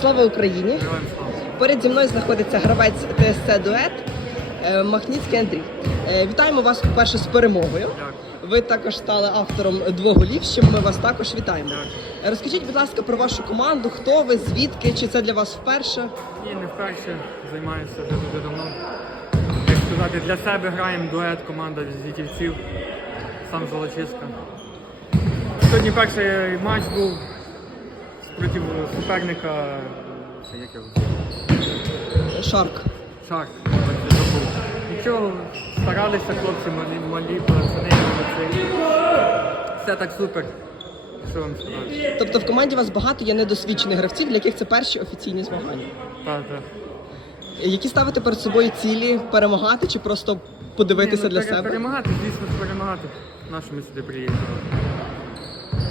Слава Україні! Поряд зі мною знаходиться гравець ТСЦ Дует е, Махніцький Андрій. Е, Вітаємо вас, по-перше, з перемогою. Ви також стали автором двох голів, чим ми вас також вітаємо. Розкажіть, будь ласка, про вашу команду, хто ви, звідки, чи це для вас вперше? Ні, не вперше займаюся вже дуже давно. Як сказати, для себе граємо дует, команда з дітівців, сам з Волочиська. Сьогодні перший матч був проти суперника, як його? Шарк. Шарк. Нічого, старалися хлопці, малі, малі пацани, молодці. Все так супер. Що вам сказати? Тобто в команді вас багато є недосвідчених гравців, для яких це перші офіційні змагання. Так, так. Які ставите перед собою цілі перемагати чи просто подивитися Ні, ну, для пере- себе? Перемагати, звісно, перемагати. На що ми сюди приїхали?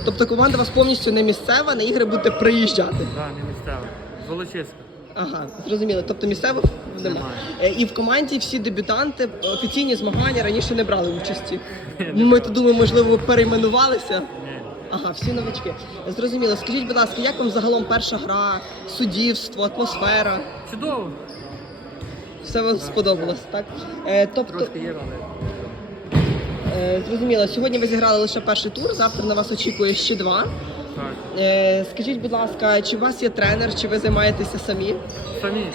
Тобто команда у вас повністю не місцева, на ігри будете приїжджати. Так, не місцево. З Волочиська. Ага, зрозуміло. Тобто місцевих немає. Немає. І в команді всі дебютанти офіційні змагання раніше не брали участі. Ми то думаємо, можливо, ви перейменувалися. Ні. Ага, всі новачки. Зрозуміло. Скажіть, будь ласка, як вам загалом перша гра, суддівство, атмосфера? Чудово. Все вам сподобалось, так? Е, тобто, Трошки є, але. Зрозуміло, сьогодні ви зіграли лише перший тур, завтра на вас очікує ще два. Так. Е, скажіть, будь ласка, чи у вас є тренер, чи ви займаєтеся самі? Самі.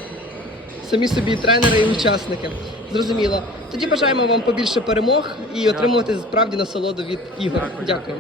Самі собі тренери і учасники. Зрозуміло. Тоді бажаємо вам побільше перемог і отримувати справді насолоду від ігор. Дякую.